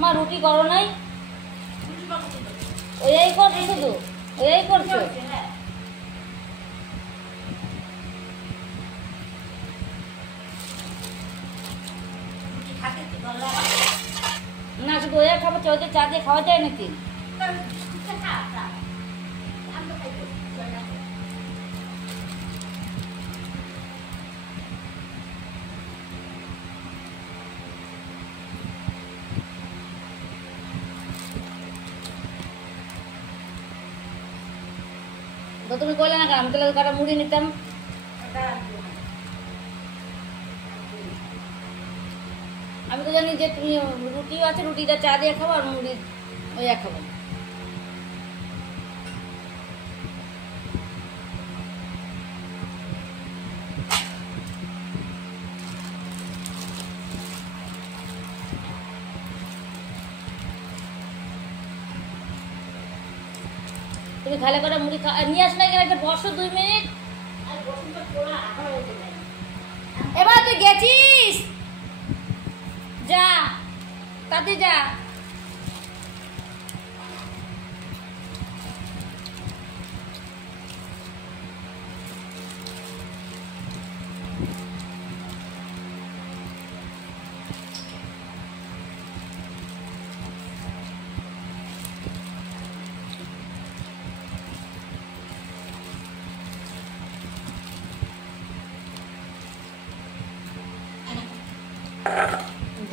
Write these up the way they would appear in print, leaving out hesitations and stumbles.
মা রুটি করো নাই? ওই করছো শুধু, ওই করছো? না শুধু ওই খাবার চা দিয়ে খাওয়া যায় নাকি? তো তুমি কইলে না কেন? আমি তাহলে কটা মুড়ি নিতাম। আমি তো জানি যে তুমি রুটিও আছে, রুটিটা চা দিয়ে খাবো আর মুড়ি ওই খাবো। তুমি খালে করে মুড়ি নিয়ে আস না কেন? একটা বসো 2 মিনিট। এবার তুই গেছিস, যা তাতে যা।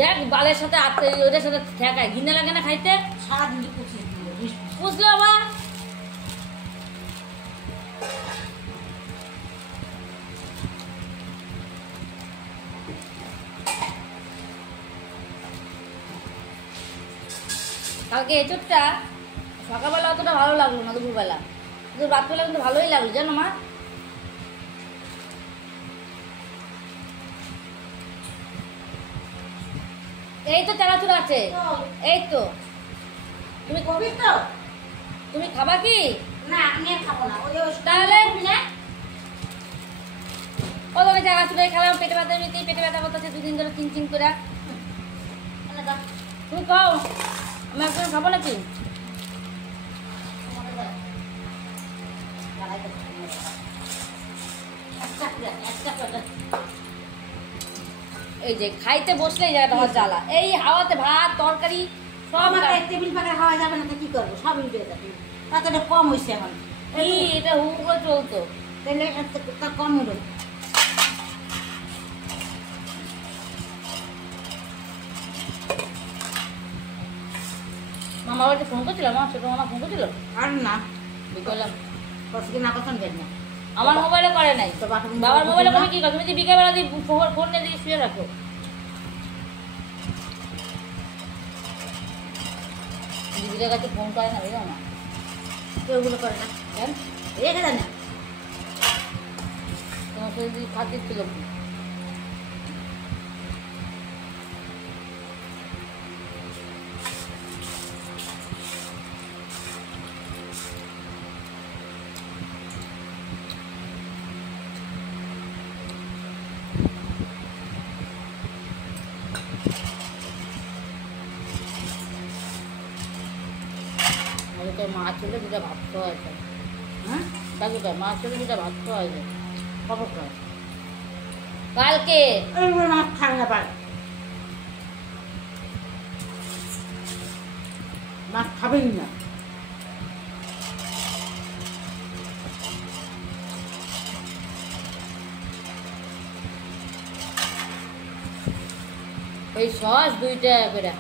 দেখ বালের সাথে ওদের সাথে ঠেকায়, ঘিনে লাগে না খাইতে? সারাদিন বুঝলো আবার? কালকে এঁচোড়টা সকালবেলা অতটা ভালো লাগলো না, দুপুরবেলা, কিন্তু রাত্রেবেলা কিন্তু ভালোই লাগলো জানো মা। এই তো চানাচুর আছে, এই তো। তুমি কবি তো তুমি খাবা কি? না আমি খাবো না। তাহলে কত চানাচুর খেলাম, পেটে ব্যথা নিতেই পেটে ব্যথা করতেছে 2 দিন ধরে চিন করে। তুমি খাও, আমি একদম খাবো নাকি? এই যে খাইতে বসলেই জায়গাটা আমার জ্বালা, এই হাওয়াতে ভাত তরকারি সব। টেবিল পাকা খাওয়া যাবে না তো কি করবো, সব উঠে যাবে। তাতে কম হয়েছে এখন, এটা হু করে চলতো, তাহলে কম হলো। মামা বাড়িতে ফোন করছিল, মা ছোট মামা ফোন করছিল আর না বিকেলাম কি না পছন্দ না। আমার মোবাইলে করে নাই তো, বাবার মোবাইলে করে কি করো? তুমি যে বিকেলবেলা দিয়ে ফোন নিয়ে দিয়ে শুয়ে রাখো। দিদিদের কাছে ফোন করে না, বুঝলো না? কেউ ওগুলো করে না, কেন? রেখে দেয় না। তোমার সাথে দিদি খাদ্য ছিল কি? মাছ হলে 2টা ভাত খাওয়া যায়। হ্যাঁ কাকুটা মাছ হলে 2টা ভাত খাওয়া যায়। কবে খাওয়া? কালকে। মাছ খায় না পারে, মাছ খাবেই না। এই সস 2 টাকা করে।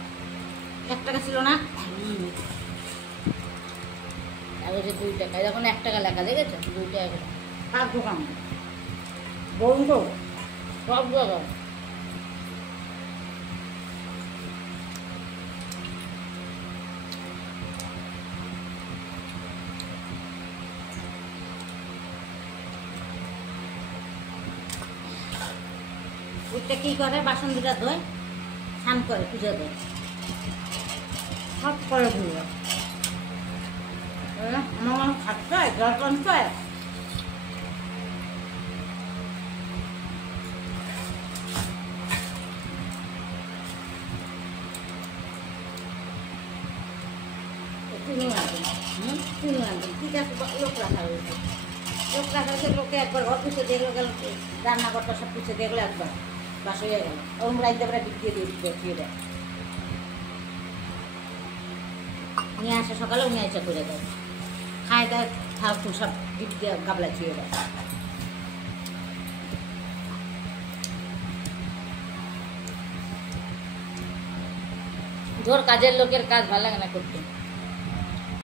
1 টাকা ছিল না? আগে যে 2 টাকা, এখন 1 টাকা লেখা, দেখেছো? 2 টাকা করে। কার দোকান? বন্ধ সব জায়গায়। ওইটা কি করে? বাসন দুটা ধোয়, স্নান করে, পুজো দেয়, সব করে ধুয়ে। আমার মানুষ খাচ্ছে, জল পানছে। চিনি আনবেন। চিনি আনবেন, ঠিক আছে, লোক রাখা হয়েছে। লোক রাখা হয়েছে, লোকে একবার ঘর পিছিয়ে দেখলো গেল, রান্নাঘরটা সব পিছিয়ে দেখলো একবার, বাস হয়ে গেল। ওরম রাইতে আমরা ডিপ দিয়ে দিয়ে দেয়, নিয়ে আসে সকালে, উনি এসে করে দেয়, খায় দেয়, ফালতু সব ডিপ দিয়ে গাবলা ছুঁয়ে দেয়। ধর কাজের লোকের কাজ ভালো লাগে না করতে।